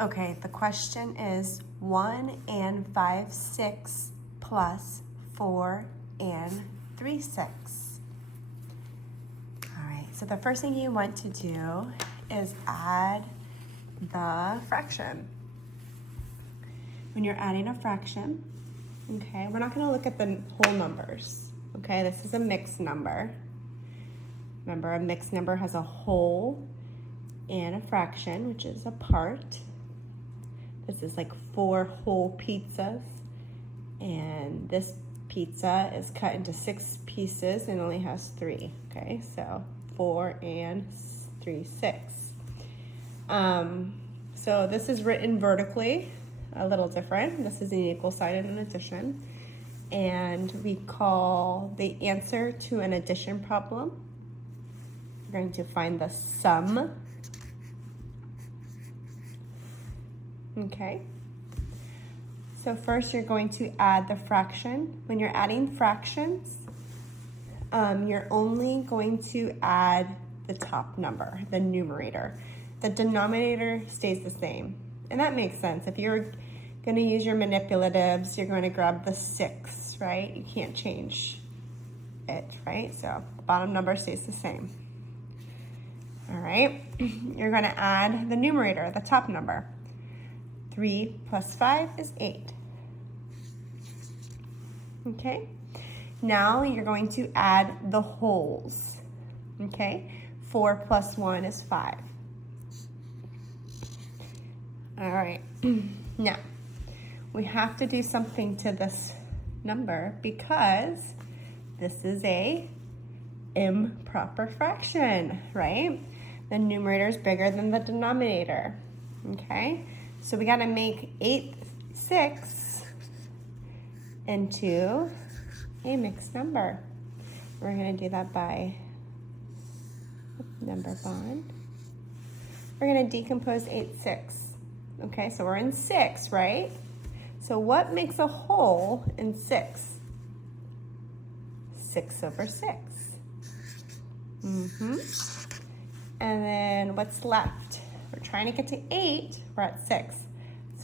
Okay, the question is 1 and 5/6 plus 4 and 3/6. All right, so the first thing you want to do is add the fraction. When you're adding a fraction, okay, we're not going to look at the whole numbers, okay? This is a mixed number. Remember, a mixed number has a whole and a fraction, which is a part. This is like 4 whole pizzas, and this pizza is cut into 6 pieces and only has 3, okay? So 4 and 3/6. So this is written vertically, a little different. This is an equal sign and an addition. And we call the answer to an addition problem. We're going to find the sum. Okay. So first you're going to add the fraction. When you're adding fractions, you're only going to add the top number, the numerator. The denominator stays the same. And that makes sense. If you're going to use your manipulatives, you're going to grab the 6, right? You can't change it, right? So the bottom number stays the same. All right. You're going to add the numerator, the top number. 3 plus 5 is 8. Okay. Now you're going to add the wholes. Okay. 4 plus 1 is 5. All right. Now, we have to do something to this number because this is a improper fraction, right? The numerator is bigger than the denominator, okay? So we got to make 8/6 into a mixed number. We're going to do that by number bond. We're going to decompose 8/6. Okay, so we're in 6, right? So what makes a whole in 6? 6/6. And then what's left? We're trying to get to 8. We're at 6.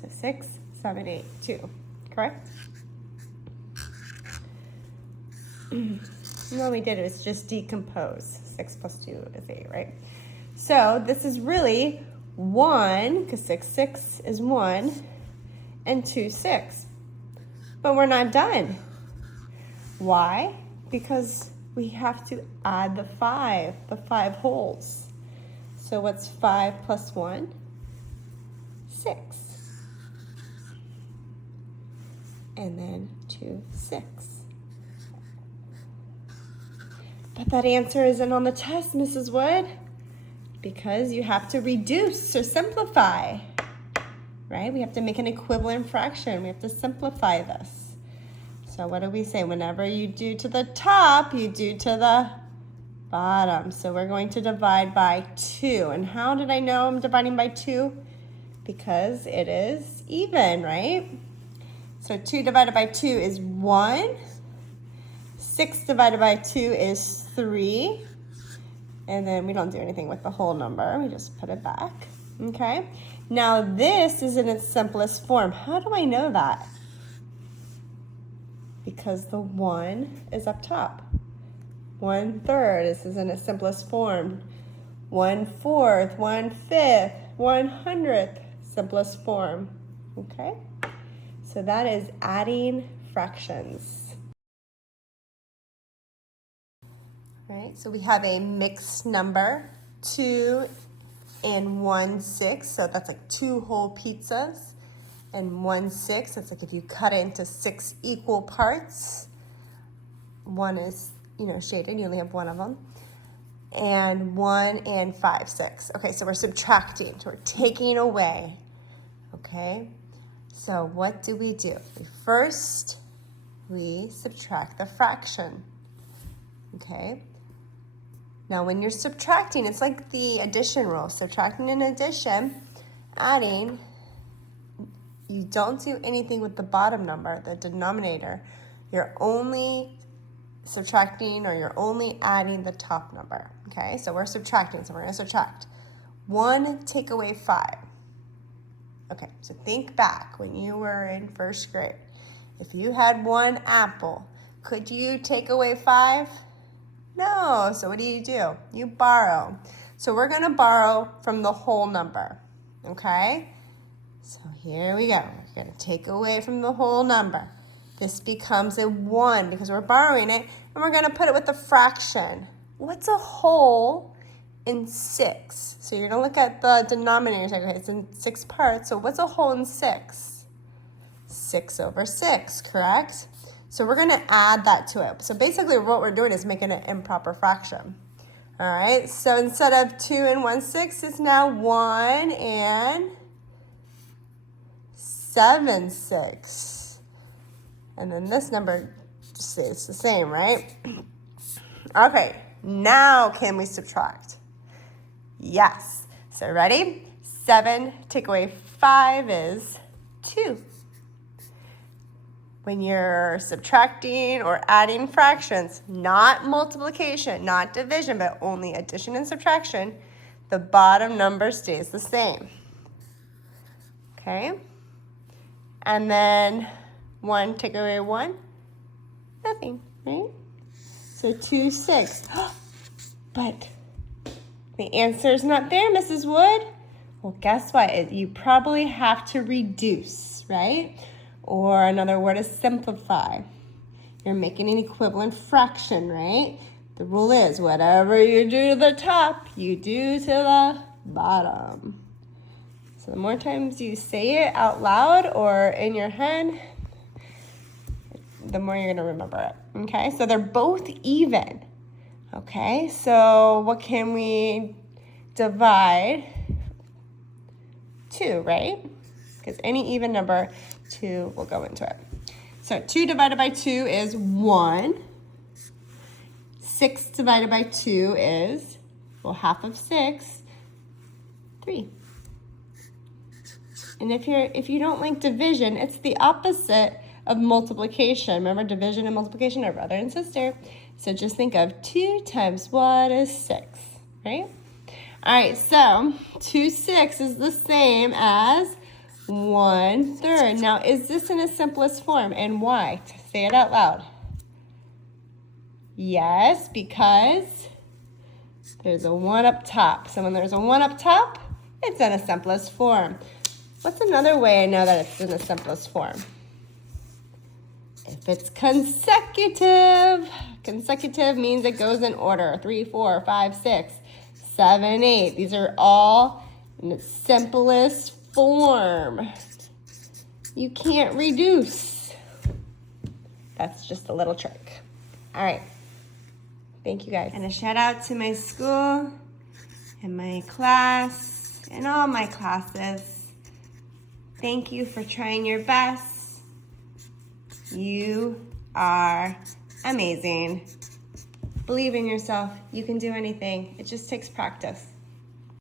So 6, 7, 8, 2. Correct? And all we did was just decompose. 6 plus 2 is 8, right? So this is really 1, because 6/6 is 1, and 2/6. But we're not done. Why? Because we have to add the 5 wholes. So what's 5 plus 1? 6. And then 2/6. But that answer isn't on the test, Mrs. Wood, because you have to reduce or simplify, right? We have to make an equivalent fraction. We have to simplify this. So what do we say? Whenever you do to the top, you do to the bottom. So we're going to divide by 2. And how did I know I'm dividing by 2? Because it is even, right? So 2 divided by 2 is 1. 6 divided by 2 is 3. And then we don't do anything with the whole number. We just put it back, okay? Now this is in its simplest form. How do I know that? Because the 1 is up top. 1/3, this is in its simplest form. 1/4, 1/5, 1/100th, simplest form, okay? So that is adding fractions. Right, so we have a mixed number, 2 and 1/6, so that's like 2 whole pizzas, and 1/6, that's like if you cut it into 6 equal parts. One is, shaded, you only have one of them. And 1 and 5/6. Okay, so we're subtracting, so we're taking away, okay? So what do? First, we subtract the fraction, okay? Now, when you're subtracting, it's like the addition rule. Subtracting and addition, adding, you don't do anything with the bottom number, the denominator. You're only subtracting or you're only adding the top number, okay? So we're subtracting, so we're going to subtract. 1 take away 5, Okay, so think back when you were in first grade. If you had 1 apple, could you take away 5? No, so what do? You borrow. So we're gonna borrow from the whole number, okay? So here we go. We're gonna take away from the whole number. This becomes a 1 because we're borrowing it, and we're gonna put it with a fraction. What's a whole in 6? So you're gonna look at the denominator. Okay, it's in 6 parts. So what's a whole in 6? 6 over 6, correct? So we're gonna add that to it. So basically what we're doing is making an improper fraction. All right, so instead of 2 and 1/6, it's now 1 and 7/6. And then this number stays the same, right? Okay, now can we subtract? Yes. So ready? 7 take away 5 is 2. When you're subtracting or adding fractions, not multiplication, not division, but only addition and subtraction, the bottom number stays the same. Okay? And then 1 take away 1, nothing, right? So 2, 6. But the answer is not there, Mrs. Wood. Well, guess what? You probably have to reduce, right? Or another word is simplify. You're making an equivalent fraction, right? The rule is whatever you do to the top, you do to the bottom. So the more times you say it out loud or in your head, the more you're gonna remember it, okay? So they're both even, okay? So what can we divide? 2, right? Because any even number, 2 will go into it. So 2 divided by 2 is 1. 6 divided by 2 is, well, half of 6, 3. And if you don't like division, it's the opposite of multiplication. Remember, division and multiplication are brother and sister. So just think of 2 times what is 6, right? All right, so 2/6 is the same as 1/3. Now, is this in its simplest form, and why? Say it out loud. Yes, because there's a 1 up top. So when there's a 1 up top, it's in its simplest form. What's another way I know that it's in the simplest form? If it's consecutive. Consecutive means it goes in order. 3, 4, 5, 6, 7, 8. These are all in its simplest form. You can't reduce. That's just a little trick. All right. Thank you guys. And a shout out to my school and my class and all my classes. Thank you for trying your best. You are amazing. Believe in yourself. You can do anything. It just takes practice.